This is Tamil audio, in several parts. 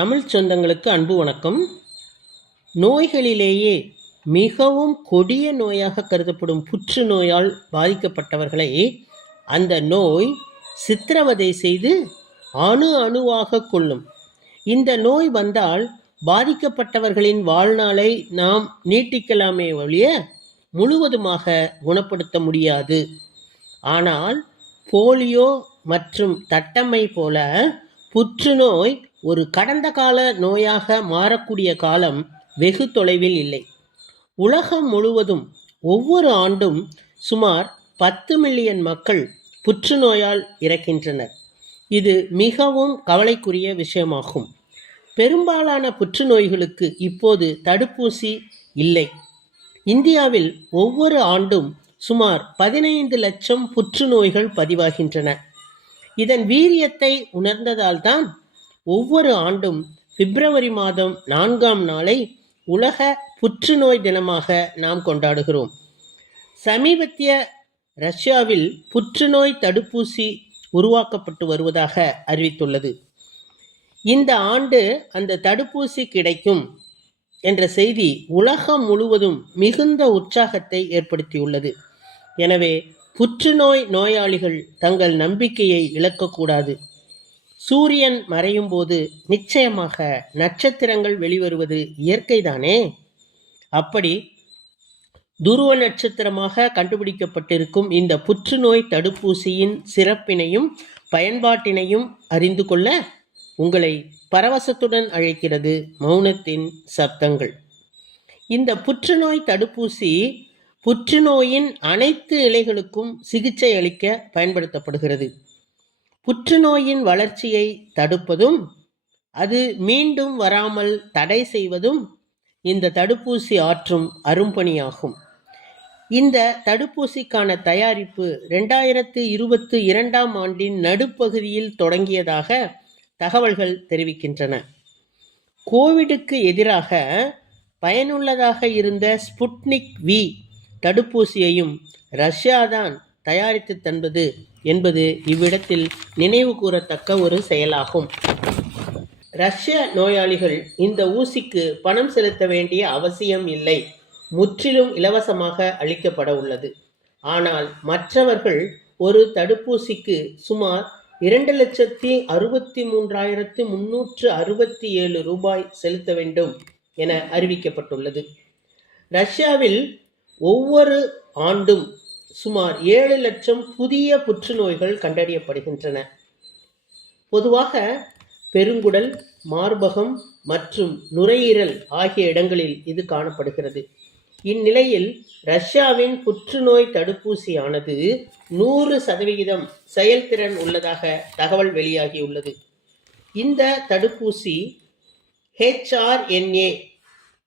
தமிழ் சொந்தங்களுக்கு அன்பு வணக்கம். நோய்களிலேயே மிகவும் கொடிய நோயாக கருதப்படும் புற்றுநோயால் பாதிக்கப்பட்டவர்களை அந்த நோய் சித்திரவதை செய்து அணு அணுவாக கொள்ளும். இந்த நோய் வந்தால் பாதிக்கப்பட்டவர்களின் வாழ்நாளை நாம் நீட்டிக்கலாமே ஒழிய முழுவதுமாக குணப்படுத்த முடியாது. ஆனால் போலியோ மற்றும் தட்டம்மை போல புற்றுநோய் ஒரு கடந்த கால நோயாக மாறக்கூடிய காலம் வெகு தொலைவில் இல்லை. உலகம் முழுவதும் ஒவ்வொரு ஆண்டும் சுமார் பத்து மில்லியன் மக்கள் புற்றுநோயால் இறக்கின்றனர். இது மிகவும் கவலைக்குரிய விஷயமாகும். பெரும்பாலான புற்றுநோய்களுக்கு இப்போது தடுப்பூசி இல்லை. இந்தியாவில் ஒவ்வொரு ஆண்டும் சுமார் பதினைந்து லட்சம் புற்றுநோய்கள் பதிவாகின்றன. இதன் வீரியத்தை உணர்ந்ததால்தான் ஒவ்வொரு ஆண்டும் பிப்ரவரி மாதம் நான்காம் நாளை உலக புற்றுநோய் தினமாக நாம் கொண்டாடுகிறோம். சமீபத்திய ரஷ்யாவில் புற்றுநோய் தடுப்பூசி உருவாக்கப்பட்டு வருவதாக அறிவித்துள்ளது. இந்த ஆண்டு அந்த தடுப்பூசி கிடைக்கும் என்ற செய்தி உலகம் முழுவதும் மிகுந்த உற்சாகத்தை ஏற்படுத்தியுள்ளது. எனவே புற்றுநோய் நோயாளிகள் தங்கள் நம்பிக்கையை இழக்கக்கூடாது. சூரியன் மறையும் போது நிச்சயமாக நட்சத்திரங்கள் வெளிவருவது இயற்கைதானே? அப்படி துருவ நட்சத்திரமாக கண்டுபிடிக்கப்பட்டிருக்கும் இந்த புற்றுநோய் தடுப்பூசியின் சிறப்பினையும் பயன்பாட்டினையும் அறிந்து கொள்ள உங்களை பரவசத்துடன் அழைக்கிறது மௌனத்தின் சப்தங்கள். இந்த புற்றுநோய் தடுப்பூசி புற்றுநோயின் அனைத்து இலைகளுக்கும் சிகிச்சை அளிக்க பயன்படுத்தப்படுகிறது. புற்றுநோயின் வளர்ச்சியை தடுப்பதும் அது மீண்டும் வராமல் தடை செய்வதும் இந்த தடுப்பூசி ஆற்றும் அரும்பணியாகும். இந்த தடுப்பூசிக்கான தயாரிப்பு ரெண்டாயிரத்து இருபத்து இரண்டாம் ஆண்டின் நடுப்பகுதியில் தொடங்கியதாக தகவல்கள் தெரிவிக்கின்றன. கோவிடுக்கு எதிராக பயனுள்ளதாக இருந்த ஸ்புட்னிக் வி தடுப்பூசியையும் ரஷ்யாதான் தயாரித்து தந்தது. என்பது இவ்விடத்தில் நினைவு கூறத்தக்க ஒரு செயலாகும். ரஷ்ய நோயாளிகள் இந்த ஊசிக்கு பணம் செலுத்த வேண்டிய அவசியம் இல்லை. முற்றிலும் இலவசமாக அளிக்கப்பட உள்ளது. ஆனால் மற்றவர்கள் ஒரு தடுப்பூசிக்கு சுமார் இரண்டு லட்சத்தி அறுபத்தி மூன்றாயிரத்து முன்னூற்று அறுபத்தி ஏழு ரூபாய் செலுத்த வேண்டும் என அறிவிக்கப்பட்டுள்ளது. ரஷ்யாவில் ஒவ்வொரு ஆண்டும் சுமார் ஏழு லட்சம் புதிய புற்றுநோய்கள் கண்டறியப்படுகின்றன. பொதுவாக பெருங்குடல் மார்பகம் மற்றும் நுரையீரல் ஆகிய இடங்களில் இது காணப்படுகிறது. இந்நிலையில் ரஷ்யாவின் புற்றுநோய் தடுப்பூசியானது நூறு சதவிகிதம் செயல்திறன் உள்ளதாக தகவல் வெளியாகியுள்ளது. இந்த தடுப்பூசி ஹெச்ஆர்என்ஏ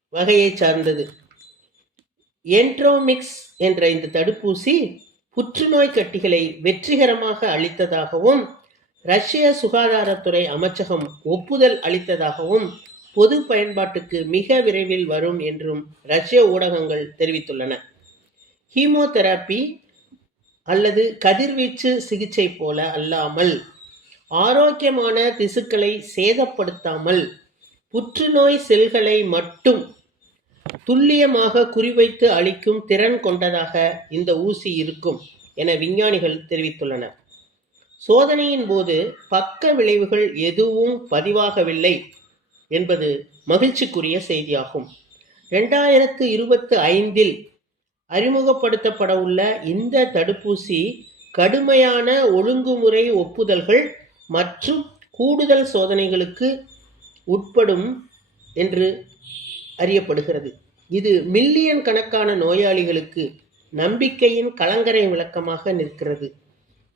வகையை சார்ந்தது. என்ட்ரோமிக்ஸ் என்ற இந்த தடுப்பூசி புற்றுநோய் கட்டிகளை வெற்றிகரமாக அளித்ததாகவும் ரஷ்ய சுகாதாரத்துறை அமைச்சகம் ஒப்புதல் அளித்ததாகவும் பொது பயன்பாட்டுக்கு மிக விரைவில் வரும் என்றும் ரஷ்ய ஊடகங்கள் தெரிவித்துள்ளன. ஹீமோதெரபி அல்லது கதிர்வீச்சு சிகிச்சை போல அல்லாமல் ஆரோக்கியமான திசுக்களை சேதப்படுத்தாமல் புற்றுநோய் செல்களை மட்டும் துல்லியமாக குறிவைத்து அளிக்கும் திறன் கொண்டதாக இந்த ஊசி இருக்கும் என விஞ்ஞானிகள் தெரிவித்துள்ளனர். சோதனையின் போது பக்க விளைவுகள் எதுவும் பதிவாகவில்லை என்பது மகிழ்ச்சிக்குரிய செய்தியாகும். ரெண்டாயிரத்து இருபத்து ஐந்தில் அறிமுகப்படுத்தப்பட உள்ள இந்த தடுப்பூசி கடுமையான ஒழுங்குமுறை ஒப்புதல்கள் மற்றும் கூடுதல் சோதனைகளுக்கு உட்படும் என்று அறியப்படுகிறது. இது மில்லியன் கணக்கான நோயாளிகளுக்கு நம்பிக்கையின் கலங்கரை விளக்கமாக நிற்கிறது.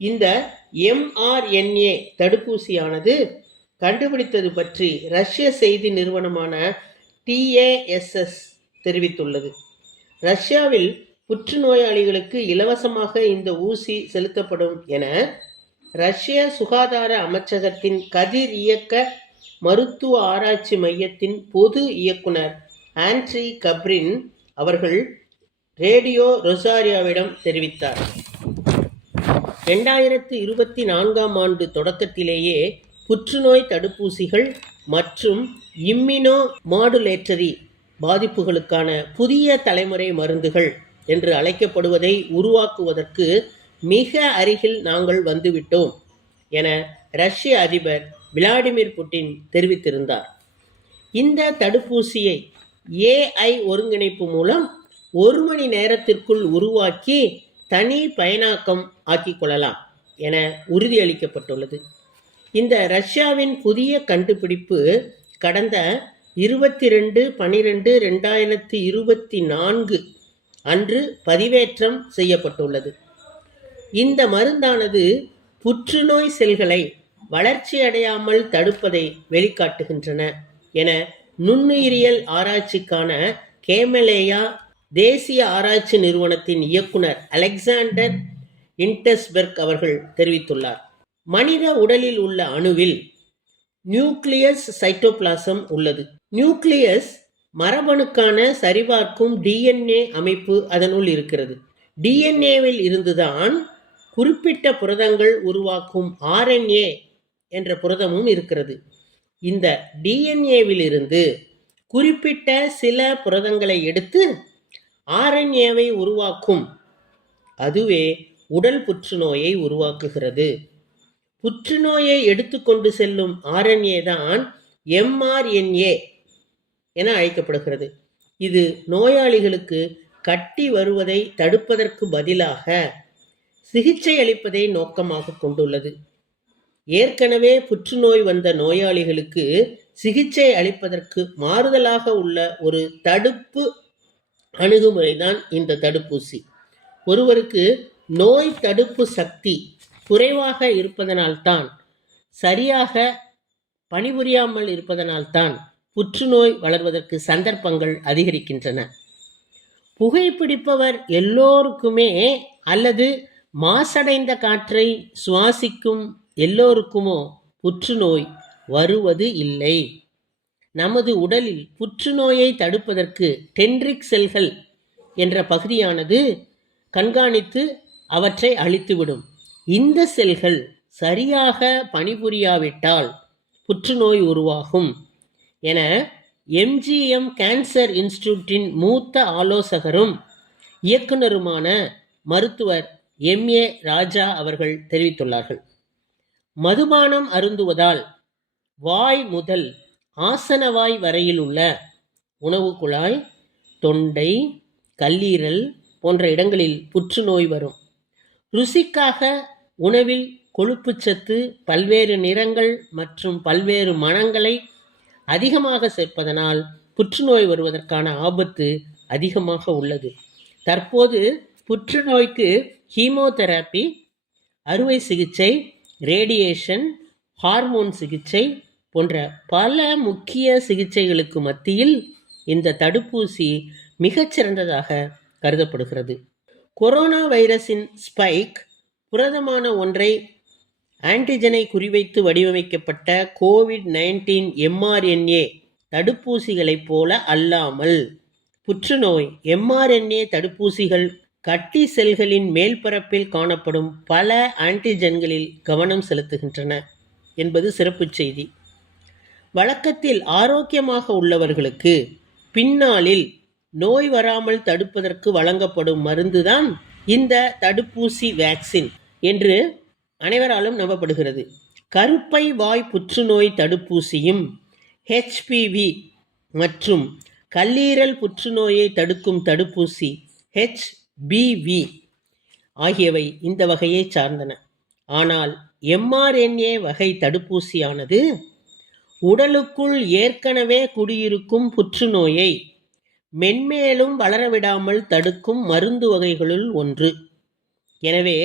இந்த எம்ஆர்என்ஏ தடுப்பூசியானது கண்டுபிடித்தது பற்றி ரஷ்ய செய்தி நிறுவனமான டிஏஎஸ்எஸ் தெரிவித்துள்ளது. ரஷ்யாவில் புற்றுநோயாளிகளுக்கு இலவசமாக இந்த ஊசி செலுத்தப்படும் என ரஷ்ய சுகாதார அமைச்சகத்தின் கதிர் இயக்க மருத்துவ ஆராய்ச்சி மையத்தின் பொது இயக்குனர் ஆண்ட்ரி கப்ரின் அவர்கள் ரேடியோ ரொசாரியாவிடம் தெரிவித்தார். ரெண்டாயிரத்து இருபத்தி நான்காம் ஆண்டு தொடக்கத்திலேயே புற்றுநோய் தடுப்பூசிகள் மற்றும் இம்மினோ மாடுலேட்டரி பாதிப்புகளுக்கான புதிய தலைமுறை மருந்துகள் என்று அழைக்கப்படுவதை உருவாக்குவதற்கு மிக அருகில் நாங்கள் வந்துவிட்டோம் என ரஷ்ய அதிபர் விளாடிமிர் புட்டின் தெரிவித்திருந்தார். இந்த தடுப்பூசியை ஏஐ ஒருங்கிணைப்பு மூலம் ஒரு மணி நேரத்திற்குள் உருவாக்கி தனி பயனாக்கம் ஆக்கிக் கொள்ளலாம் என உறுதியளிக்கப்பட்டுள்ளது. இந்த ரஷ்யாவின் புதிய கண்டுபிடிப்பு கடந்த இருபத்தி ரெண்டு பனிரெண்டு ரெண்டாயிரத்தி இருபத்தி நான்கு அன்று பதிவேற்றம் செய்யப்பட்டுள்ளது. இந்த மருந்தானது புற்றுநோய் செல்களை வளர்ச்சியடையாமல் தடுப்பதை வெளிக்காட்டுகின்றன என நுண்ணுயிரியல் ஆராய்ச்சிக்கான கேமலேயா தேசிய ஆராய்ச்சி நிறுவனத்தின் இயக்குனர் அலெக்சாண்டர் இன்டஸ்பெர்க் அவர்கள் தெரிவித்துள்ளார். மனித உடலில் உள்ள அணுவில் நியூக்ளியஸ் சைட்டோபிளாசம் உள்ளது. நியூக்ளியஸ் மரபணுக்கான சரிபார்க்கும் டிஎன்ஏ அமைப்பு அதனுள் இருக்கிறது. டிஎன்ஏவில் இருந்துதான் குறிப்பிட்ட புரதங்கள் உருவாக்கும் ஆர்என்ஏ என்ற புரதமும் இருக்கிறது. இந்த டிஎன்ஏவிலிருந்து குறிப்பிட்ட சில புரதங்களை எடுத்து ஆர்என்ஏவை உருவாக்கும். அதுவே உடல் புற்றுநோயை உருவாக்குகிறது. புற்றுநோயை எடுத்துக்கொண்டு செல்லும் ஆர்என்ஏ தான் எம்ஆர்என்ஏ என அழைக்கப்படுகிறது. இது நோயாளிகளுக்கு கட்டி வருவதை தடுப்பதற்கு பதிலாக சிகிச்சை அளிப்பதை நோக்கமாக கொண்டுள்ளது. ஏற்கனவே புற்றுநோய் வந்த நோயாளிகளுக்கு சிகிச்சை அளிப்பதற்கு மாறுதலாக உள்ள ஒரு தடுப்பு அணுகுமுறைதான் இந்த தடுப்பூசி. ஒருவருக்கு நோய் தடுப்பு சக்தி குறைவாக இருப்பதனால்தான் சரியாக பணிபுரியாமல் இருப்பதனால்தான் புற்றுநோய் வளர்வதற்கு சந்தர்ப்பங்கள் அதிகரிக்கின்றன. புகைப்பிடிப்பவர் எல்லோருக்குமே அல்லது மாசடைந்த காற்றை சுவாசிக்கும் எல்லோருக்குமோ புற்றுநோய் வருவது இல்லை. நமது உடலில் புற்றுநோயை தடுப்பதற்கு டென்ட்ரிக் செல்கள் என்ற பகுதியானது கண்காணித்து அவற்றை அழித்துவிடும். இந்த செல்கள் சரியாக பணிபுரியாவிட்டால் புற்றுநோய் உருவாகும். என எம்ஜிஎம் கேன்சர் இன்ஸ்டியூட்டின் மூத்த ஆலோசகரும் இயக்குனருமான மருத்துவர் எம்ஏ ராஜா அவர்கள் தெரிவித்துள்ளார்கள். மதுபானம் அருந்துவதால் வாய் முதல் ஆசனவாய் வரையில் உள்ள உணவு குழாய் தொண்டை கல்லீரல் போன்ற இடங்களில் புற்றுநோய் வரும். ருசிக்காக உணவில் கொழுப்புச்சத்து பல்வேறு நிறங்கள் மற்றும் பல்வேறு மணங்களை அதிகமாக சேர்ப்பதனால் புற்றுநோய் வருவதற்கான ஆபத்து அதிகமாக உள்ளது. தற்போது புற்றுநோய்க்கு கீமோதெரப்பி அறுவை சிகிச்சை ரேடியேஷன் ஹார்மோன் சிகிச்சை போன்ற பல முக்கிய சிகிச்சைகளுக்கு மத்தியில் இந்த தடுப்பூசி மிகச்சிறந்ததாக கருதப்படுகிறது. கொரோனா வைரஸின் ஸ்பைக் புரதமான ஒன்றை ஆன்டிஜனை குறிவைத்து வடிவமைக்கப்பட்ட கோவிட் நைன்டீன் எம்ஆர்என்ஏ தடுப்பூசிகளைப் போல அல்லாமல் புற்றுநோய் எம்ஆர்என்ஏ தடுப்பூசிகள் கட்டி செல்களின் மேல்பரப்பில் காணப்படும் பல ஆன்டிஜன்களில் கவனம் செலுத்துகின்றன என்பது சிறப்புச் செய்தி. வழக்கத்தில் ஆரோக்கியமாக உள்ளவர்களுக்கு பின்னாளில் நோய் வராமல் தடுப்பதற்கு வழங்கப்படும் மருந்துதான் இந்த தடுப்பூசி வேக்சின் என்று அனைவராலும் நம்பப்படுகிறது. கருப்பை வாய் புற்றுநோய் தடுப்பூசியும் ஹெச்பிவி மற்றும் கல்லீரல் புற்றுநோயை தடுக்கும் தடுப்பூசி ஹெச் பிவி ஆகியவை இந்த வகையை சார்ந்தன. ஆனால் எம்ஆர்என்ஏ வகை தடுப்பூசியானது உடலுக்குள் ஏற்கனவே குடியிருக்கும் புற்றுநோயை மென்மேலும் வளரவிடாமல் தடுக்கும் மருந்து வகைகளுள் ஒன்று. எனவே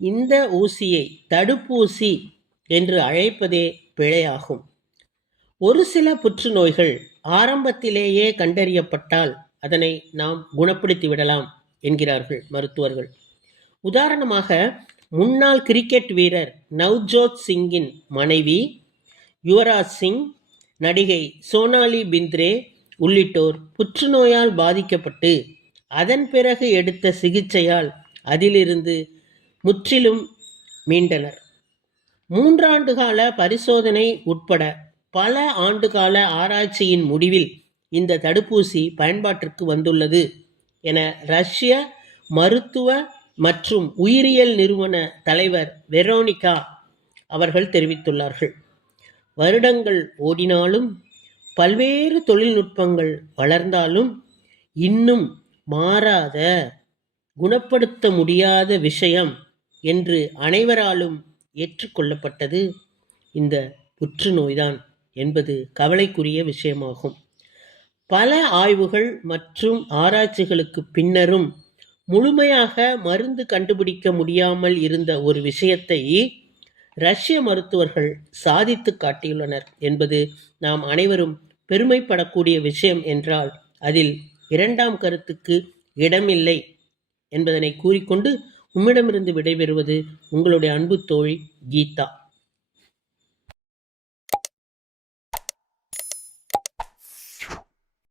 இந்த ஊசியை தடுப்பூசி என்று அழைப்பதே பிழையாகும். ஒரு சில புற்றுநோய்கள் ஆரம்பத்திலேயே கண்டறியப்பட்டால் அதனை நாம் குணப்படுத்தி விடலாம் என்கிறார்கள் மருத்துவர்கள். உதாரணமாக முன்னாள் கிரிக்கெட் வீரர் நவ்ஜோத் சிங்கின் மனைவி யுவராஜ் சிங் நடிகை சோனாலி பிந்த்ரே உள்ளிட்டோர் புற்றுநோயால் பாதிக்கப்பட்டு அதன் பிறகு எடுத்த சிகிச்சையால் அதிலிருந்து முற்றிலும் மீண்டனர். மூன்றாண்டு கால பரிசோதனை உட்பட பல ஆண்டுகால ஆராய்ச்சியின் முடிவில் இந்த தடுப்பூசி பயன்பாட்டிற்கு வந்துள்ளது. என ரஷ்ய மருத்துவ மற்றும் உயிரியல் நிறுவன தலைவர் வெரோனிகா அவர்கள் தெரிவித்துள்ளார்கள். வருடங்கள் ஓடினாலும் பல்வேறு தொழில்நுட்பங்கள் வளர்ந்தாலும் இன்னும் மாறாத குணப்படுத்த முடியாத விஷயம் என்று அனைவராலும் ஏற்றுக்கொள்ளப்பட்டது இந்த புற்றுநோய்தான் என்பது கவலைக்குரிய விஷயமாகும். பல ஆய்வுகள் மற்றும் ஆராய்ச்சிகளுக்கு பின்னரும் முழுமையாக மருந்து கண்டுபிடிக்க முடியாமல் இருந்த ஒரு விஷயத்தை ரஷ்ய மருத்துவர்கள் சாதித்து காட்டியுள்ளனர் என்பது நாம் அனைவரும் பெருமைப்படக்கூடிய விஷயம் என்றால் அதில் இரண்டாம் கருத்துக்கு இடமில்லை என்பதனை கூறிக்கொண்டு உம்மிடமிருந்து விடைபெறுவது உங்களுடைய அன்பு தோழி கீதா.